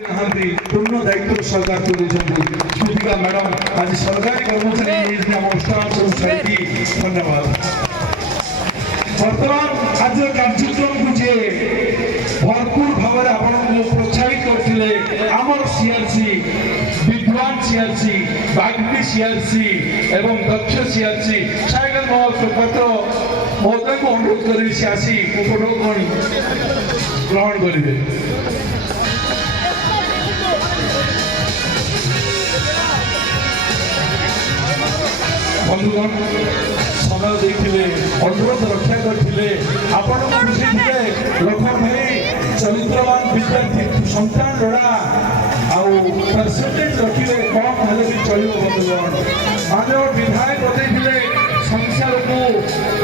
पूर्ण दायित्व सरकार को स्मृतिका मैडम आज सरकारी कर्मचारी अनुष्ठान धन्यवाद। बर्तमान आज कार्यक्रम को जे भरपूर भाव में प्रोत्साहित करते आमर सीआरसी विद्वान सीआरसी बाग्मी सीआरसी एवं दक्ष सीआरसी साइगल महल महोदय को अनुरोध कर आसी उपटोकन ग्रहण करेंगे। बंधुगण समय देते अनुरोध रक्षा करते आपण बुझे लखन भाई चरित्रवान विद्यार्थी संतान रड़ा आर्सेंटेज रखिए कम हेल्ले भी चलो। बंधुगण मानव विधायक बदलते संसार को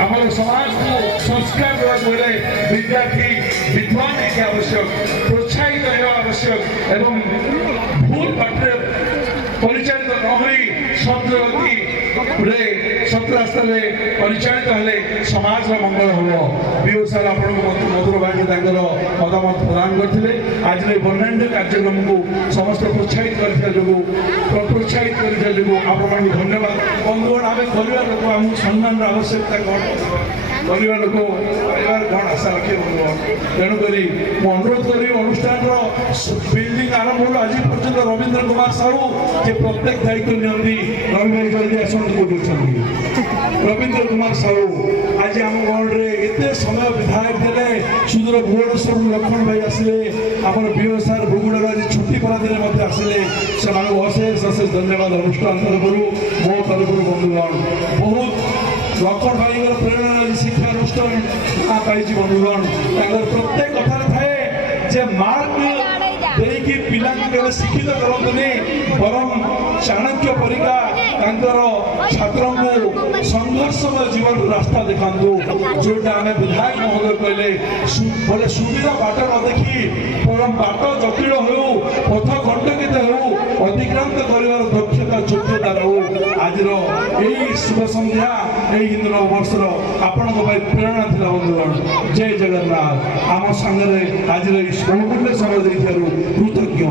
आम समाज को संस्कार देवाले विद्यार्थी विद्वान होगा आवश्यक प्रोत्साहित होगा आवश्यक एवं भूल बाटे परिचालित नहरी सद्गति सतरास्ता परिचालित हेले समाज मंगल हम बीओ सार आप मधुर भाई मतामत प्रदान करते आज बर्णाढ़ कार्यक्रम को समस्त प्रोत्साहित प्रोत्साहित कर धन्यवाद। बंधुगण आम परिवार लोक आम सम्मान आवश्यकता कौन परिवार लोक परिवार कौन आशा रखे बंधुगण तेणुक अनुरोध करी अनुष्ठान बिल्डिंग आरंभ हो आज पर्यटन रवींद्र कुमार साहू जे प्रत्येक दायित्व नियंती रवि भाई जल्दी आसन रवींद्र कुमार साहू आज आम गढ़ एत समय विधायक देले सुदूर भुवनेश्वर लक्ष्मण भाई आसिले आम बीओ सार भुगुड़ आज छुट्टी करा दिन आसिले से अशेष अशेष धन्यवाद अनुष्ठान तरफ मो तरफ बंधुगण बहुत लक्ष्मण भाई प्रेरणा शिक्षा अनुष्ठान पाई बंधुगण प्रत्येक कथार थाए जे मार्क देकी पिला के शिक्षित करते बरम चाणक्य परिका छात्र को संघर्षमय जीवन रास्ता दिखातु जोटा आम विधायक महोदय कहले बोले सुविधा बाट न देखी बरम बाट जटिल हो पथ खंडकित हो अतिक्रांत कर दक्षता योग्यता रो आज यही शुभ संध्या यही हिंदू नववर्षर आपण प्रेरणा थी बंधुगण। जय जगन्नाथ आम सांगे आज बहुमूल्य समय कृतज्ञ।